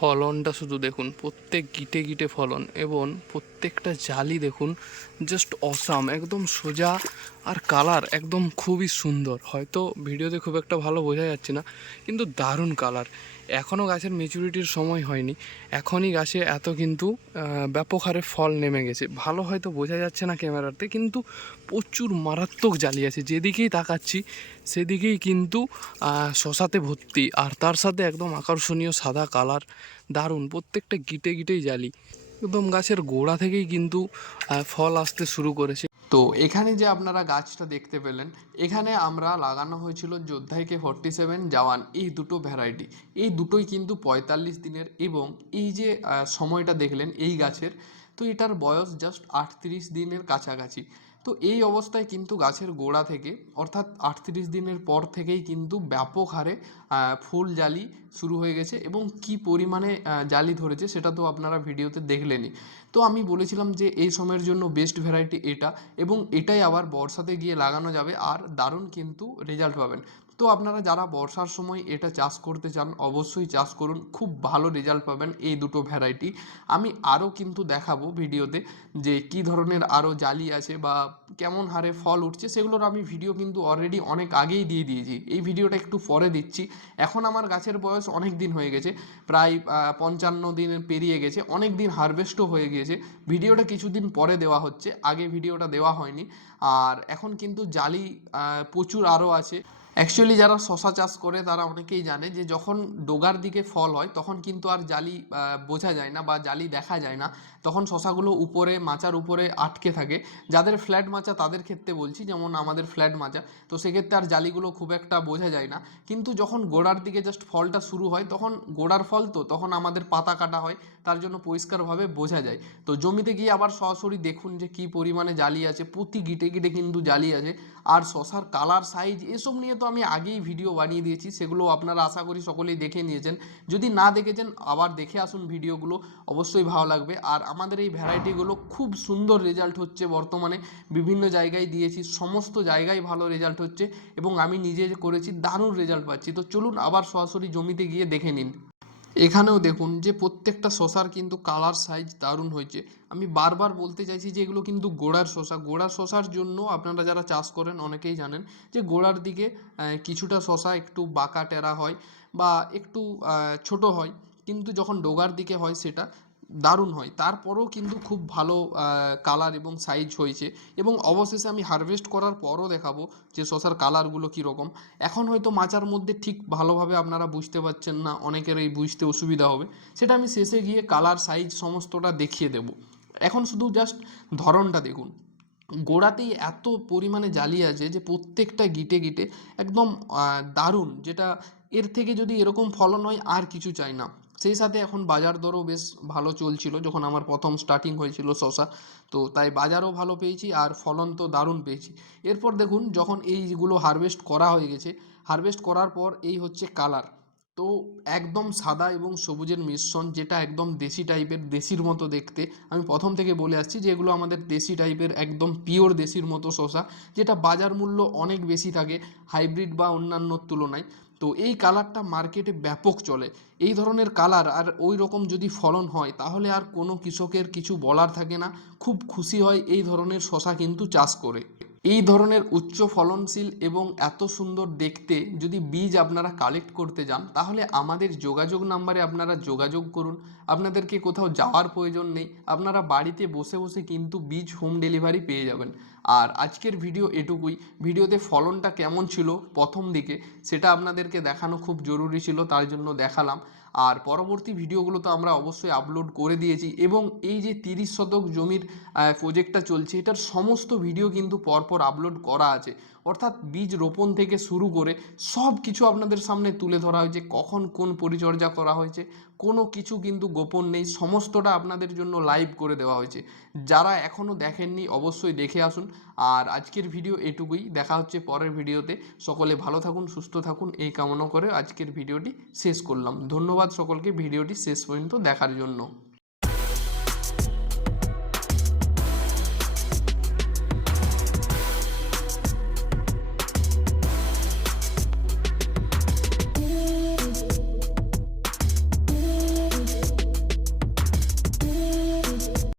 ফলনটা শুধু দেখুন, প্রত্যেক গিটে গিটে ফলন এবং প্রত্যেকটা জালি দেখুন জাস্ট অসাম একদম সোজা আর কালার একদম খুবই সুন্দর। হয়তো ভিডিওতে খুব একটা ভালো বোঝা যাচ্ছে না, কিন্তু দারুণ কালার। এখনও গাছের মেচুরিটির সময় হয়নি। এখনই গাছে এত কিন্তু ব্যাপক হারে ফল নেমে গেছে। ভালো হয়তো বোঝা যাচ্ছে না ক্যামেরাতে, কিন্তু প্রচুর মারাত্মক জালি আছে। যেদিকেই তাকাচ্ছি, সেদিকেই কিন্তু শশাতে ভর্তি। আর তার সাথে একদম আকর্ষণীয় সাদা কালার। দারুণ, প্রত্যেকটা গিটে গিটেই জালি। একদম গাছের গোড়া থেকেই কিন্তু ফল আসতে শুরু করেছে। তো এখানে যে আপনারা গাছটা দেখতে পেলেন, এখানে আমরা লাগানো হয়েছিল যোদ্ধাইকে ফর্টি সেভেন জওয়ান, এই দুটো ভ্যারাইটি এই দুটোই কিন্তু পঁয়তাল্লিশ দিনের এবং এই যে সময়টা দেখলেন এই গাছের, তো এটার বয়স জাস্ট আটত্রিশ দিনের কাছাকাছি। তো এই অবস্থায় কিন্তু গাছের গোড়া থেকে, অর্থাৎ আটত্রিশ দিনের পর থেকেই কিন্তু ব্যাপক হারে ফুল জালি শুরু হয়ে গেছে এবং কি পরিমাণে জালি ধরেছে সেটা তো আপনারা ভিডিওতে দেখলেনই। তো আমি বলেছিলাম যে এই সময়ের জন্য বেস্ট ভ্যারাইটি এটা এবং এটাই আবার বর্ষাতে গিয়ে লাগানো যাবে আর দারুণ কিন্তু রেজাল্ট পাবেন। তো আপনারা যারা বর্ষার সময় এটা চাষ করতে চান, অবশ্যই চাষ করুন। খুব ভালো রেজাল্ট পাবেন এই দুটো ভ্যারাইটি আমি আরও কিন্তু দেখাবো ভিডিওতে যে কি ধরনের আরও জালি আছে বা কেমন হারে ফল উঠছে, সেগুলোর আমি ভিডিও কিন্তু অলরেডি অনেক আগেই দিয়ে দিয়েছি। এই ভিডিওটা একটু পরে দিচ্ছি। এখন আমার গাছের বয়স অনেক দিন হয়ে গেছে, প্রায় পঞ্চান্ন দিন পেরিয়ে গেছে, অনেক দিন হারভেস্টও হয়ে গিয়েছে। ভিডিওটা কিছুদিন পরে দেওয়া হচ্ছে, আগে ভিডিওটা দেওয়া হয়নি। আর এখন কিন্তু জালি প্রচুর আরও আছে। অ্যাকচুয়ালি যারা শশা চাষ করে, তারা অনেকেই জানে যে, যখন ডোগার দিকে ফল হয়, তখন কিন্তু আর জালি বোঝা যায় না বা জালি দেখা যায় না। তখন শশাগুলো উপরে, মাচার উপরে আটকে থাকে। যাদের ফ্ল্যাট মাচা, তাদের ক্ষেত্রে বলছি, যেমন আমাদের ফ্ল্যাট মাচা, তো সেক্ষেত্রে আর জালিগুলো খুব একটা বোঝা যায় না। কিন্তু যখন গোড়ার দিকে জাস্ট ফলটা শুরু হয়, তখন গোড়ার ফল তো, তখন আমাদের পাতা কাটা হয় তার জন্য পরিষ্কারভাবে বোঝা যায়। তো জমিতে গিয়ে আবার সরাসরি দেখুন যে কি পরিমাণে জালি আছে প্রতি গিটে গিটে কিন্তু জালি আছে। আর শশার কালার সাইজ এসব নিয়ে তো আমি আগেই ভিডিও বানিয়ে দিয়েছি সেগুলো আপনারা আশা করি সকলেই দেখে নিয়েছেন। যদি না দেখেছেন, আবার দেখে আসুন ভিডিওগুলো অবশ্যই ভালো লাগবে। আর আমাদের এই ভ্যারাইটিগুলো খুব সুন্দর রেজাল্ট হচ্ছে বর্তমানে। বিভিন্ন জায়গায় দিয়েছি, সমস্ত জায়গায় ভালো রেজাল্ট হচ্ছে এবং আমি নিজে করেছি, দারুণ রেজাল্ট পাচ্ছি। তো চলুন আবার সরাসরি জমিতে গিয়ে দেখে নিন। এখানেও দেখুন যে প্রত্যেকটা শশার কিন্তু কালার সাইজ দারুণ হয়েছে। আমি বারবার বলতে চাইছি যে এগুলো কিন্তু গোড়ার শশা। গোড়ার শশার জন্য আপনারা যারা চাষ করেন অনেকেই জানেন যে গোড়ার দিকে কিছুটা শশা একটু বাঁকা টেরা হয় বা একটু ছোট হয়। কিন্তু যখন ডোগার দিকে হয় সেটা দারুণ হয়। তারপরেও কিন্তু খুব ভালো কালার এবং সাইজ হয়েছে। এবং অবশেষে আমি হারভেস্ট করার পরও দেখাবো যে শশার কালারগুলো কীরকম। এখন হয়তো মাচার মধ্যে ঠিক ভালোভাবে আপনারা বুঝতে পারছেন না অনেকের এই বুঝতে অসুবিধা হবে। সেটা আমি শেষে গিয়ে কালার সাইজ সমস্তটা দেখিয়ে দেবো। এখন শুধু জাস্ট ধরনটা দেখুন। গোড়াতেই এত পরিমাণে জালি আছে যে প্রত্যেকটা গিটে গিটে একদম দারুণ। যেটা এর থেকে যদি এরকম ফলন হয় আর কিছু চাই না। সেই সাথে এখন বাজার দরও বেশ ভালো চলছিল, যখন আমার প্রথম স্টার্টিং হয়েছিল শশা তো তাই বাজারও ভালো পেয়েছি আর ফলন তো দারুণ পেয়েছি। এরপর দেখুন, যখন এইগুলো হারভেস্ট করা হয়ে গেছে হারভেস্ট করার পর এই হচ্ছে কালার তো একদম সাদা এবং সবুজের মিশ্রণ, যেটা একদম দেশি টাইপের দেশির মতো দেখতে। আমি প্রথম থেকে বলে আসছি যে এগুলো আমাদের দেশি টাইপের একদম পিওর দেশির মতো শশা যেটা বাজার মূল্য অনেক বেশি থাকে হাইব্রিড বা অন্যান্যর তুলনায়। তো এই কালারটা মার্কেটে ব্যাপক চলে। এই ধরনের কালার আর ওই রকম যদি ফলন হয়, তাহলে আর কোনো কৃষকের কিছু বলার থাকে না। খুব খুশি হয় এই ধরনের শশা কিন্তু চাষ করে। এই ধরনের উচ্চ ফলনশীল এবং এত সুন্দর দেখতে যদি বীজ আপনারা কালেক্ট করতে যান, তাহলে আমাদের যোগাযোগ নাম্বারে আপনারা যোগাযোগ করুন। আপনাদেরকে কোথাও যাওয়ার প্রয়োজন নেই। আপনারা বাড়িতে বসে বসে কিন্তু বীজ হোম ডেলিভারি পেয়ে যাবেন। আর আজকের ভিডিও এটুকুই। ভিডিওতে ফলনটা কেমন ছিল প্রথম দিকে, সেটা আপনাদেরকে দেখানো খুব জরুরি ছিল, তার জন্য দেখালাম। আর পরবর্তী ভিডিওগুলো তো আমরা অবশ্যই আপলোড করে দিয়েছি এবং এই যে তিরিশ শতক জমির প্রজেক্টটা চলছে, এটার সমস্ত ভিডিও কিন্তু পরপর আপলোড করা আছে। অর্থাৎ বীজ রোপণ থেকে শুরু করে সব কিছু আপনাদের সামনে তুলে ধরা হয়েছে, কখন কোন পরিচর্যা করা হয়েছে, কোনো কিছু কিন্তু গোপন নেই, সমস্তটা আপনাদের জন্য লাইভ করে দেওয়া হয়েছে। যারা এখনও দেখেননি অবশ্যই দেখে আসুন। আর আজকের ভিডিও এটুকুই, দেখা হচ্ছে পরের ভিডিওতে সকলে ভালো থাকুন, সুস্থ থাকুন, এই কামনা করে আজকের ভিডিওটি শেষ করলাম। ধন্যবাদ সকলকে ভিডিওটি শেষ পর্যন্ত দেখার জন্য।